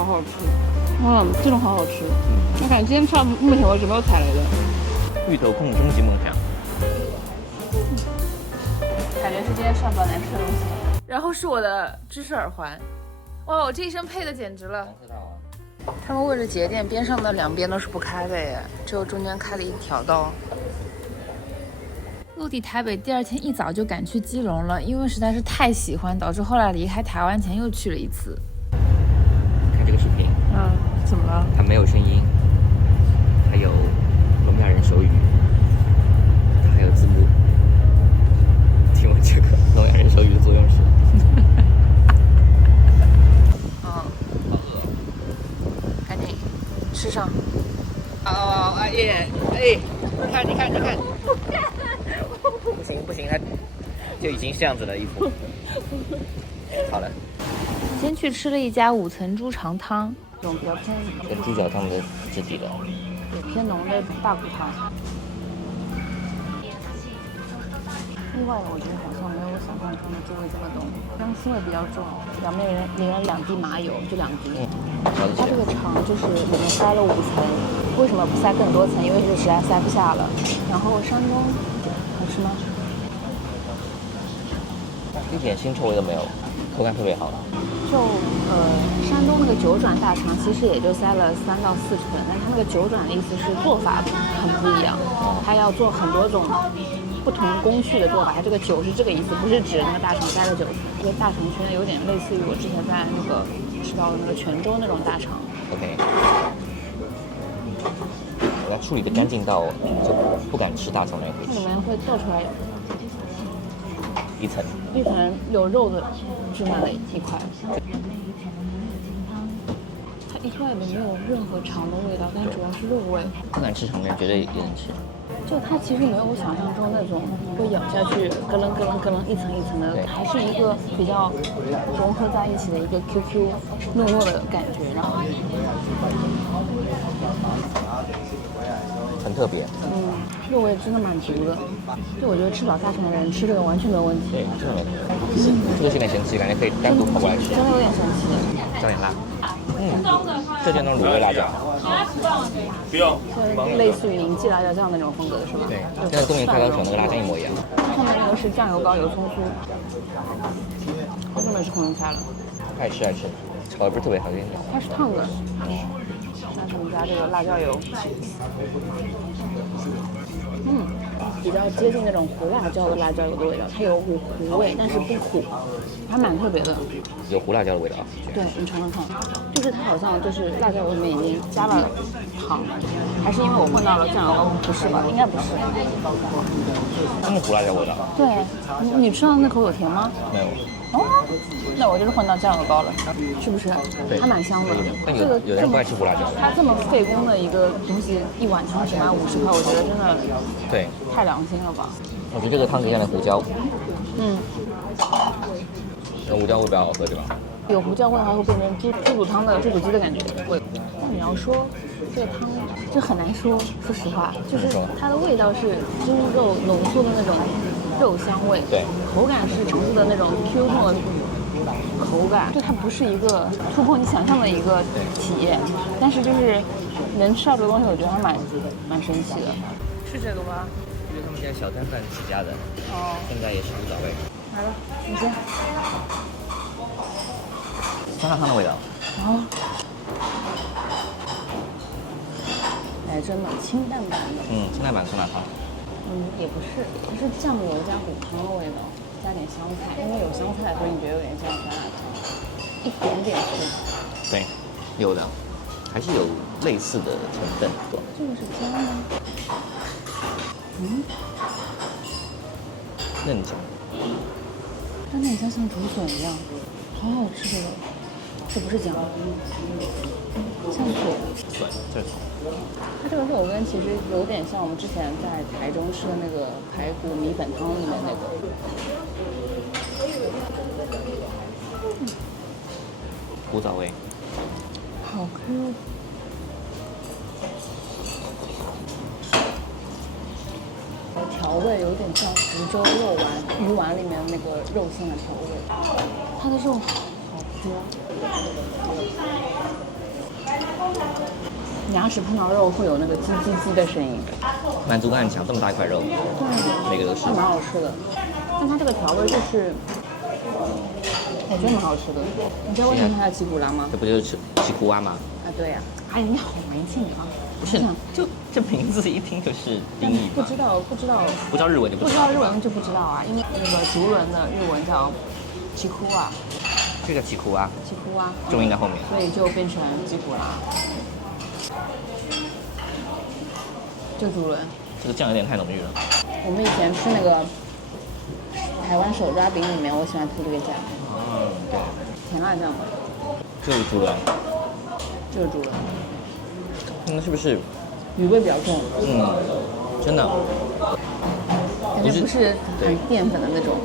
好好吃。这种好好吃。我感觉今天到目前为止没有踩雷的。芋头控终极梦想。感觉是今天上班难吃的东西。然后是我的芝士耳环，哇，我这一身配的简直了。他们为了节电，边上的两边都是不开的耶，只有中间开了一条道。落地台北第二天一早就赶去基隆了，因为实在是太喜欢，导致后来离开台湾前又去了一次。看这个视频，怎么了？它没有声音，还有聋哑人手语，它还有字幕。听闻这个聋哑人手语的作用是？好饿，赶紧吃上。你看，不行，它就已经是这样子的衣服。好了，先去吃了一家5层猪肠汤，这种比较偏跟猪脚汤的质地的，偏浓的大骨汤。意外的，我觉得好像没有我想象中的猪味这么浓，香腥味比较重，表面淋了2滴麻油，就2滴。它这个肠就是里面塞了5层，为什么不塞更多层？因为是实在塞不下了。然后山东好吃吗？一点腥臭味都没有，口感特别好。山东那个九转大肠其实也就塞了3到4寸，但它那个九转的意思是做法很不一样，它要做很多种不同工序的做法。它这个9是这个意思，不是指那个大肠塞了9层。这个大肠圈有点类似于我之前在那个吃到的那个泉州那种大肠。OK， 我要处理的干净到就不敢吃大肠那一回。它里面会掉出来一层有肉的芝麻的一块。它一块里没有任何肠的味道，但主要是肉味。不敢吃肠面，绝对也能吃。就它其实没有我想象中那种会咬下去咯楞咯楞咯楞一层一层的，还是一个比较融合在一起的一个 QQ 糯糯的感觉，然后很特别。肉味真的蛮足的。就我觉得吃饱大肠的人吃这个完全没有问题。对，真的没错。这个是有点神奇，感觉可以单独跑过来吃。真的有点神奇。加点辣。这就那种卤味辣酱。不用。类似于宁记辣椒酱那种风格的是吧？对，跟那个东明快刀手那个辣酱一模一样。上面那个是酱油膏油葱酥，好久没吃红油菜了。爱吃，炒的不是特别好，有点老。它是烫的。但是我们家这个辣椒油，比较接近那种胡辣椒的辣椒油的味道，它有股胡味，但是不苦，还蛮特别的。有胡辣椒的味道。对，你尝尝看，就是它好像就是辣椒油里面已经加了糖，还是因为我混到了酱油膏？不是吧？应该不是。真的胡辣椒味道。对，你吃到那口有甜吗？没有。那我就是混到酱油膏了，是不是？对，还蛮香的。但有的人不爱吃胡辣椒。它这么费工的一个东西，一碗汤只卖50块，我觉得真的对，太良心了吧。我觉得这个汤可以加点胡椒。那胡椒会比较好喝，对吧？有胡椒味的话，会变成猪肚汤的猪肚鸡的感觉。但你要说这个汤，就很难说。说实话，就是它的味道是猪肉浓缩的那种肉香味，对，口感是橙子的那种 Q 糯的口感，就它不是一个突破你想象的一个体验，但是就是能吃到这个东西，我觉得还蛮神奇的。是这个吧？这是他们家小摊贩起家的，现在也是古早味。来了，你先。酸辣汤的味道。哎，真的清淡版的。清淡版酸辣汤。也不是，它是酱油加骨汤的味道，加点香菜，因为有香菜，所以你觉得有点像酸辣汤，一点点是。对，有的，还是有类似的成分。这个是姜吗？嫩姜。它嫩姜像竹笋一样，好好吃这个。这不是姜，像腿。对，这是。它这个肉羹其实有点像我们之前在台中吃的那个排骨米粉汤里面那个。古早味。好 Q。调味有点像福州肉丸、鱼丸里面那个肉馅的调味，它的肉好 Q。牙齿碰到肉会有那个叽叽叽的声音，满足感很强，这么大一块肉，每个都是还。蛮好吃的。但它这个调味就是，我觉得蛮好吃的。你知道为什么它叫吉古拉吗？这不就是奇库蛙吗？啊，对呀、哎呀，你好没劲啊！不是，就这名字一听就是音译吧？不知道日文就不知道。不知道日文就不知道啊，因为那个竹轮的日文叫奇库啊，这个奇库蛙，奇库啊，重音在后面。所以就变成吉古拉。这个竹轮，这个酱有点太浓郁了。我们以前吃那个台湾手抓饼里面，我喜欢涂这个酱，对，甜辣酱嘛，这个猪轮，这个竹轮，是不是？鱼味比较重，真的。感觉不是很淀粉的那种。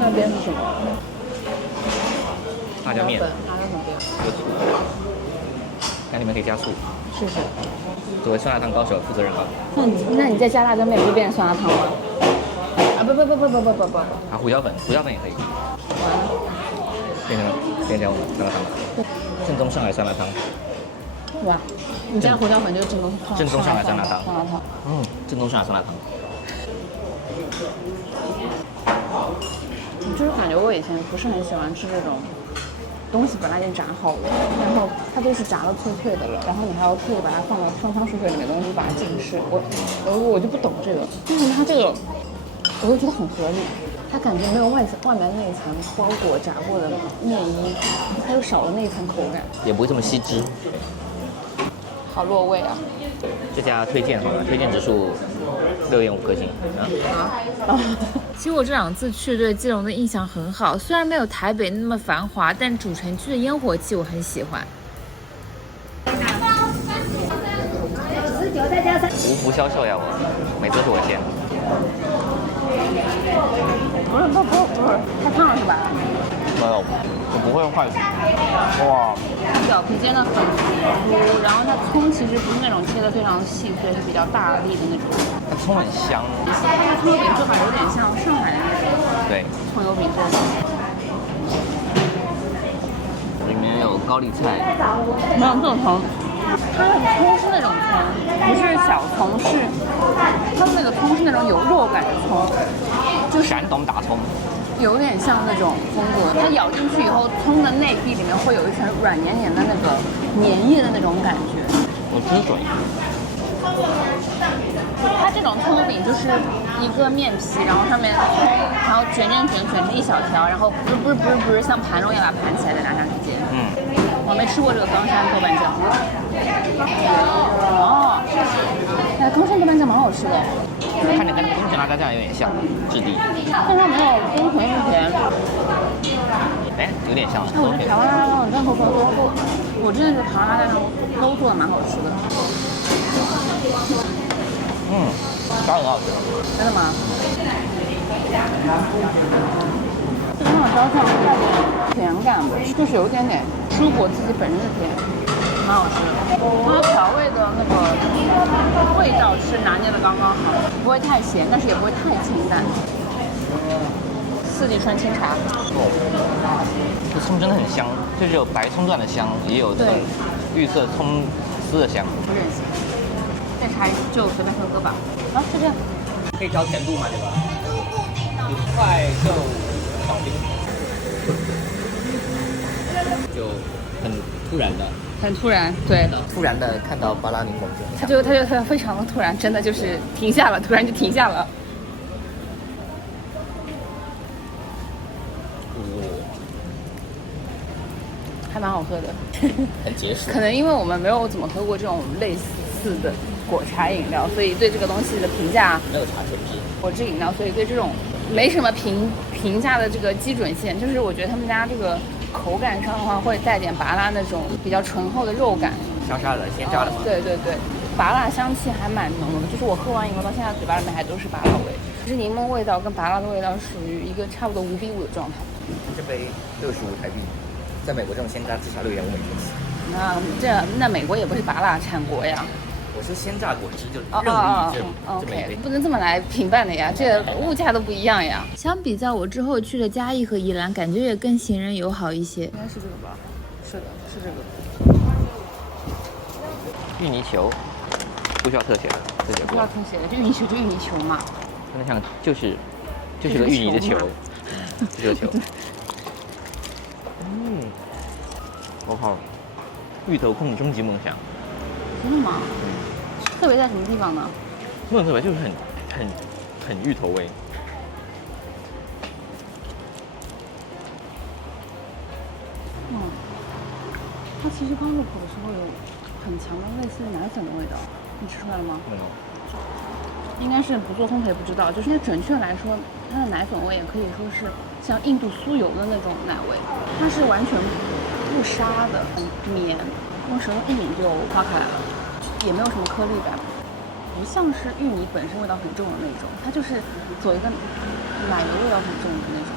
那边是什么？辣椒面，辣椒粉边。有醋，那里面可以加醋。试试。作为酸辣汤高手，负责任啊。那你再加辣椒面，不就变成酸辣汤吗？啊不。啊，胡椒粉也可以。完了。变成酸辣汤了。正宗上海酸辣汤。是吧？你加胡椒粉就是正宗上海酸辣汤。正宗上海酸辣汤。就是感觉我以前不是很喜欢吃这种东西，本来已经炸好了，然后它都是炸的脆脆的了，然后你还要特意把它放到双汤水里面的东西把它浸湿，我就不懂这个，但是它这个我又觉得很合理，它感觉没有外面那一层包裹炸过的面衣，它又少了那一层口感，也不会这么吸汁。好落味啊！这家推荐好了，推荐指数6.5颗星。其实我这2次去对基隆的印象很好，虽然没有台北那么繁华，但主城区的烟火气我很喜欢。无福消受呀，我每次都是我先。不是，太烫了是吧？没有，我不会用筷子。哇，它表皮煎的很酥，然后它葱其实不是那种切的非常细碎，是比较大粒的那种。它葱很香。它的葱油饼做法有点像上海的那种对，葱油饼做法。里面有高丽菜。没有这种葱，它的葱是那种葱，不是小葱，是它那个葱是那种有肉感的葱，就是山东大葱。有点像那种风格，它咬进去以后，葱的内壁里面会有一层软黏黏的那个粘液的那种感觉。我吃准。它这种葱油饼就是一个面皮，然后上面葱，然后卷成一小条，然后不是像盘肉一样把它盘起来再拿上去煎。我没吃过这个冈山豆瓣酱。哦，哎，冈山豆瓣酱蛮好吃的。看着跟东泉辣椒酱有点像，质地。但它没有东泉那么甜。哎，有点像。哎，我觉得台湾辣椒酱真的我真的觉得台湾辣椒酱都做的蛮好吃的。烧很好吃。真的吗？这个辣椒酱带点甜感，就是有一点点蔬果自己本身的甜，蛮好吃的。它调味的那个味道是拿捏的刚刚好，不会太咸，但是也不会太清淡。四季春清茶。这葱真的很香，就是有白葱段的香，也有这种绿色葱丝的香。不任性，这茶就随便喝吧。啊，就这样。可以调甜度嘛，对吧？有快就少冰。就很突然的。很突然，对的，突然的看到巴拉柠檬汁，他就非常的突然，真的就是停下了，突然就停下了。还蛮好喝的，很解暑。可能因为我们没有怎么喝过这种类似的果茶饮料，所以对这个东西的评价没有茶全脂，果汁饮料，所以对这种没什么评价的这个基准线，就是我觉得他们家这个口感上的话会带点拔辣那种比较醇厚的肉感，香沙的鲜榨的嘛。对，拔辣香气还蛮浓的，就是我喝完以后到现在嘴巴里面还都是拔辣味，其实柠檬味道跟拔辣的味道属于一个差不多5比5的状态。这杯65台币，在美国这种鲜榨至少6.5美金。那美国也不是拔辣产国呀。我是鲜榨果汁，就任意这么一杯。不能这么来评判的呀，这物价都不一样呀。相比较我之后去的嘉义和宜兰，感觉也更行人友好一些。应该是这个吧？是的，是这个。芋泥球，不需要特写的，特写过了。不要特写的，就芋泥球就芋泥球嘛。真的像就是个芋泥的球，就是个球。我靠，芋头控终极梦想。真的吗？特别在什么地方呢？不能特别，就是很芋头味。它其实刚入口的时候有很强的类似奶粉的味道，你吃出来了吗？没有。应该是不做烘焙不知道，就是准确来说，它的奶粉味也可以说是像印度酥油的那种奶味，它是完全不沙的，很绵，用舌头一抿就化开来了，也没有什么颗粒感，不像是芋泥本身味道很重的那种，它就是走一个奶油味道很重的那种。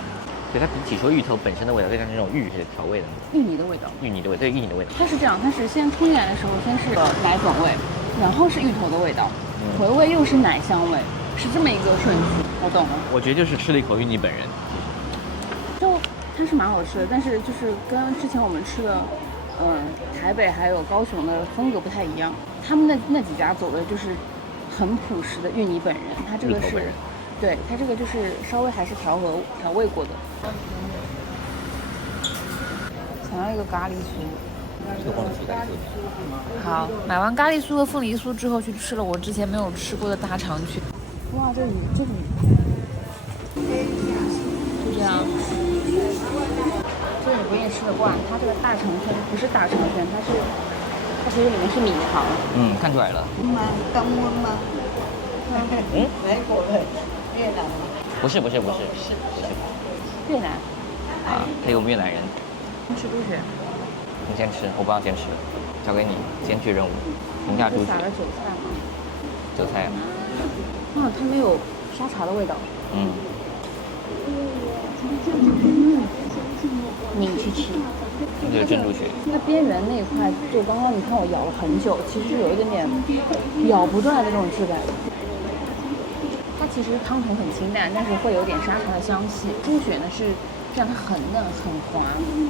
对，它比起说芋头本身的味道，更像是那种芋调味的芋泥的味道。芋泥的味，对芋泥的味道。它是这样，它是先冲进来的时候，先是奶粉味，然后是芋头的味道，回味又是奶香味，是这么一个顺序。我懂了。我觉得就是吃了一口芋泥本人。就它是蛮好吃的，但是就是跟之前我们吃的，台北还有高雄的风格不太一样。他们那几家走的就是很朴实的芋泥本人，它这个是，对，它这个就是稍微还是调味过的。想要一个咖喱酥。这个忘了鸡蛋酥。好，买完咖喱酥和凤梨酥之后，去吃了我之前没有吃过的大肠卷。哇，这鱼，就这样，这个你不一定吃得惯。它这个大肠圈不是大肠圈，它其实里面是米肠。看出来了。高温吗？来过了，越南吗？不是。越南。啊，还有越南人。吃猪血。你先吃，我不要先吃，交给你，艰巨任务，评价猪血。撒了韭菜吗？韭菜。它没有沙茶的味道。你去吃。这个珍珠血。它边缘那一块，就刚刚你看我咬了很久，其实有一点点咬不断的那种质感。它其实汤头很清淡，但是会有点沙茶的香气。猪血呢是这样，它很嫩很滑，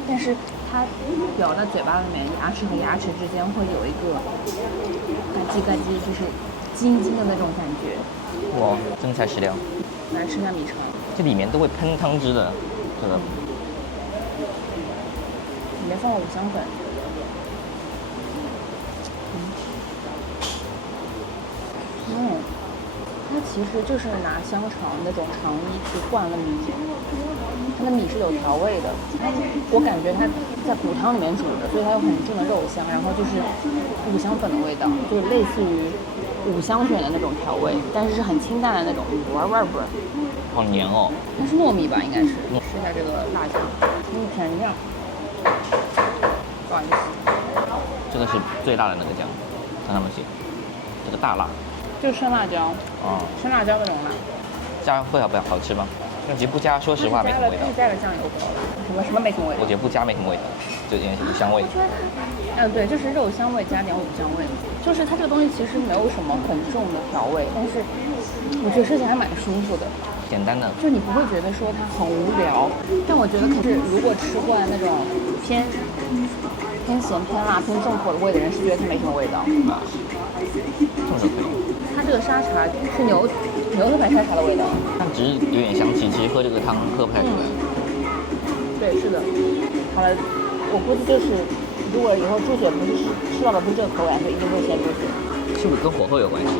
但是它咬在嘴巴里面，牙齿和牙齿之间会有一个嘎叽嘎叽，就是津津的那种感觉。哇，真材实料。来吃下米肠，这里面都会喷汤汁的，这个。里面放了五香粉。它其实就是拿香肠那种肠衣去灌了米，它的米是有调味的。我感觉它在骨汤里面煮的，所以它有很重的肉香，然后就是五香粉的味道，就是类似于五香卷的那种调味，但是是很清淡的那种，不是。好黏哦。它是糯米吧，应该是。试一下这个辣酱，甜酱。不好意思。这个是最辣的那个酱，看他们写，这个大辣。就是生辣椒。生辣椒那种辣。加会好吃吗？因为直接不加，说实话没什么味道。加了酱油。什么没什么味道？我觉得不加没什么味道，就有点五香味。对，就是肉香味加点五香味，就是它这个东西其实没有什么很重的调味，但是我觉得吃起来还蛮舒服的。简单的，就你不会觉得说它很无聊，但我觉得可是如果吃惯那种偏咸偏辣偏重口的味的人，是觉得它没什么味道。这么可以。它这个沙茶是牛头牌沙茶的味道，但只是有点香气，其实喝这个汤喝不太出来。对，是的。好了，我估计就是，如果以后猪血不是吃到的不是这个口感，就一定会先猪血。是不是跟火候有关系？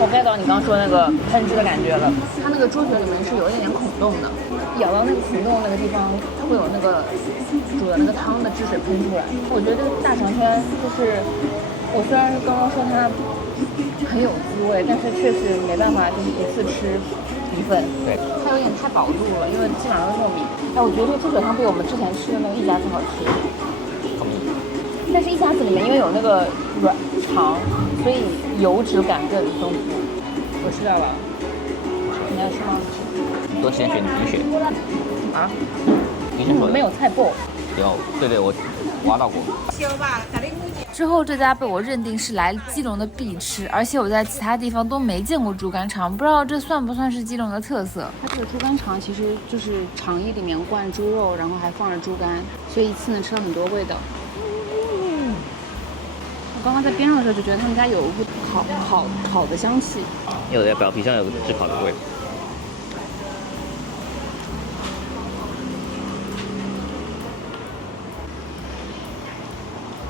我 get 到你刚刚说那个喷汁的感觉了，它那个猪血里面是有一点点孔洞的，咬到那个孔洞那个地方，它会有那个煮的那个汤的汁水喷出来。我觉得这个大肠圈就是，我虽然刚刚说它很有滋味，但是确实没办法，就是一次吃一份。对，它有点太饱肚了，因为基本上都是糯米。我觉得这个猪血汤比我们之前吃的那个一家子好吃。但是一家子里面因为有那个软肠，所以油脂感更丰富。我吃到了，你要吃吗？多吃点血，你贫血啊？医生说的没有菜脯。有，对，我挖到过。之后这家被我认定是来基隆的必吃，而且我在其他地方都没见过猪肝肠，不知道这算不算是基隆的特色。它这个猪肝肠其实就是肠衣里面灌猪肉，然后还放着猪肝，所以一次能吃到很多味道。我刚刚在边上的时候就觉得他们家有一股烤的香气。有的表皮上有个炙烤的味。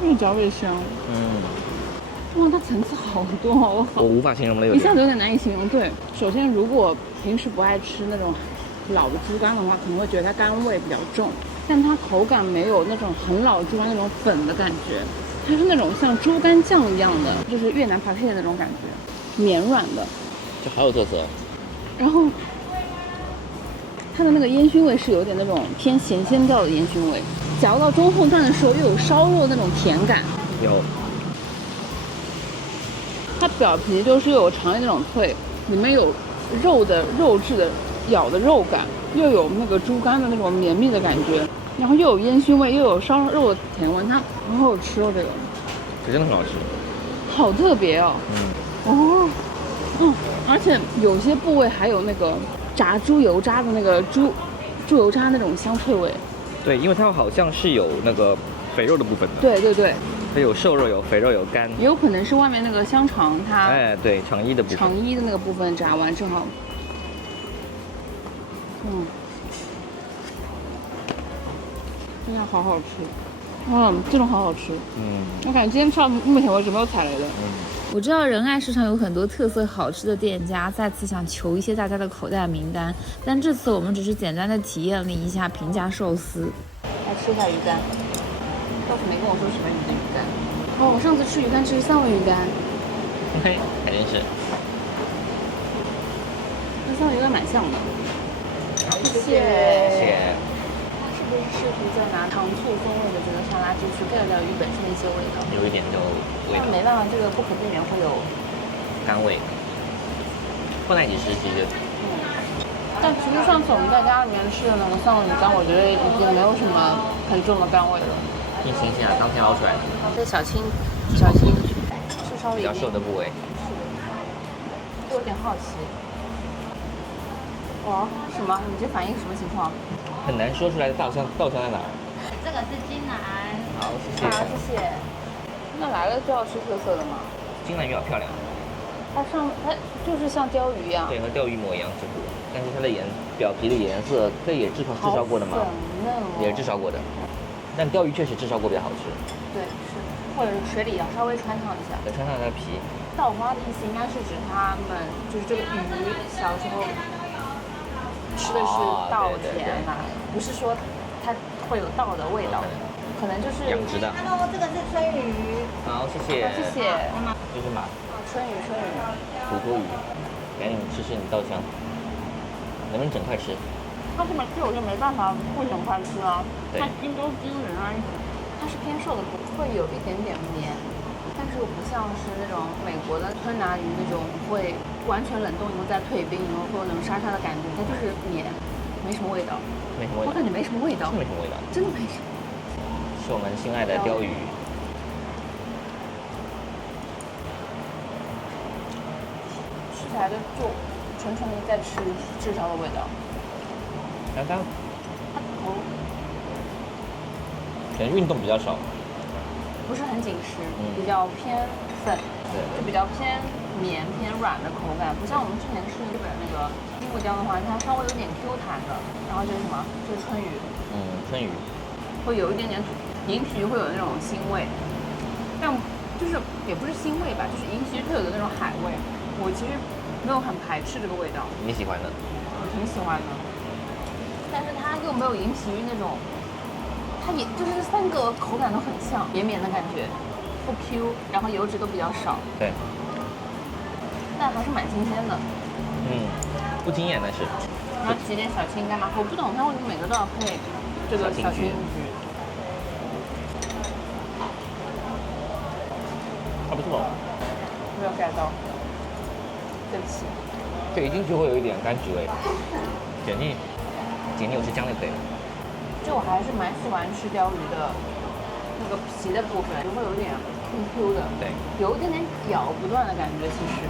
越嚼越香。哇，它层次好多哦！我无法形容了，有点。一下子有点难以形容。对，首先如果平时不爱吃那种老的猪肝的话，可能会觉得它肝味比较重，但它口感没有那种很老猪肝那种粉的感觉，它是那种像猪肝酱一样的，就是越南扒蟹的那种感觉，绵软的，这好有特色哦。然后它的那个烟熏味是有点那种偏咸鲜调的烟熏味，嚼到中后段的时候又有烧肉那种甜感。有。它表皮就是有肠衣那种脆，里面有肉质的咬的肉感，又有那个猪肝的那种绵密的感觉，然后又有烟熏味，又有烧肉的甜味，它好好吃哦，这个。这真的很好吃。好特别哦。而且有些部位还有那个炸猪油渣的那个猪油渣那种香脆味。对，因为它好像是有那个肥肉的部分的。对对对。它有瘦肉，有肥肉，有肝，也有可能是外面那个香肠它，对，肠衣的部分，肠衣的那个部分炸完正好，真的好好吃，这种好好吃，我感觉今天到目前为止没有踩雷的，我知道仁爱市场有很多特色好吃的店家，再次想求一些大家的口袋名单，但这次我们只是简单的体验了一下平价寿司，来吃一下鱼干。倒是没跟我说什么鱼的鱼干。哦，我上次吃鱼干吃三文鱼干。嘿，还真是。跟三文鱼干蛮像的。谢谢。它是不是试图在拿糖醋风味的这个沙拉汁去盖掉鱼本身的一些味道？有一点这个味道。但没办法，这个不可避免会有干味。混在一起吃其实。但其实上次我们在家里面吃的那个三文鱼干，我觉得已经没有什么很重的干味了。挺新鲜啊，当天捞出来的。这小青是稍微比较瘦的部位。是的。我有点好奇。哦，什么？你这反应什么情况？很难说出来的稻香在哪儿？这个是金兰。好，谢谢。好，谢谢。那来了就要吃特色的吗？金兰鱼好漂亮。它就是像鲷鱼一样。对，和鲷鱼一模一样几乎，但是它的表皮的颜色，这也炙烧过的吗？也是炙烧过的。但鲷鱼确实炙烧过比较好吃。对，是，或者是水里要稍微穿烫一下。对，穿烫它的皮。稻花的意思应该是指它们就是这个鱼小时候吃的是稻田嘛，不是说它会有稻的味道，可能就是养殖的。Hello， 这个是春鱼。好，谢谢。谢谢。这是马。春鱼。土托鱼，赶紧吃你稻香。能不能整块吃？它这么吃我就没办法不整块吃啊。它筋都筋人啊，它是偏瘦的，会有一点点绵，但是又不像是那种美国的吞拿鱼那种会完全冷冻以后再退冰以后会有那种沙沙的感觉，它就是绵，没什么味道。没什么味道。我感觉没什么味道。没什么味道。真的没什么。是我们心爱的鲷鱼。吃起来就纯纯的在吃炙烧的味道。刚刚。可能运动比较少，不是很紧实，比较偏粉，对，就比较偏绵偏软的口感，不像我们之前吃的日本那个樱木姜的话，它稍微有点 Q 弹的。然后这是什么？这是春鱼。春鱼。会有一点点银皮会有那种腥味，但就是也不是腥味吧，就是银皮特有的那种海味。我其实没有很排斥这个味道。你喜欢的？我挺喜欢的，但是它又没有银皮那种。它也就是三个口感都很像，绵绵的感觉，不 Q， 然后油脂都比较少。对。但还是蛮新鲜的。不惊艳但是。然后挤点小青干嘛？我不懂它为什么每个都要配这个小青桔。还不错。没有盖到，对不起。这一进去会有一点柑橘味，解腻我是姜类配的。就我还是蛮喜欢吃鲷鱼的那个皮的部分，就会有点 Q 的，对，有一点点咬不断的感觉，其实，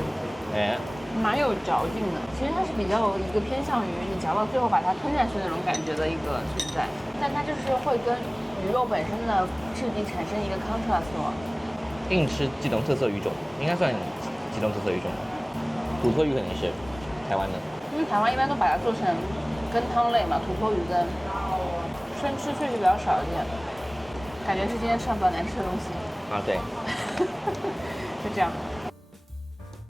蛮有嚼劲的。其实它是比较一个偏向于你嚼到最后把它吞下去那种感觉的一个存在，但它就是会跟鱼肉本身的质地产生一个 contrast 嘛。硬吃几种特色鱼种，应该算几种特色鱼种吧。土托鱼肯定是台湾的，因为台湾一般都把它做成羹汤类嘛，土托鱼羹，生吃确实比较少一点，感觉是今天吃到比较难吃的东西。啊，对，就这样。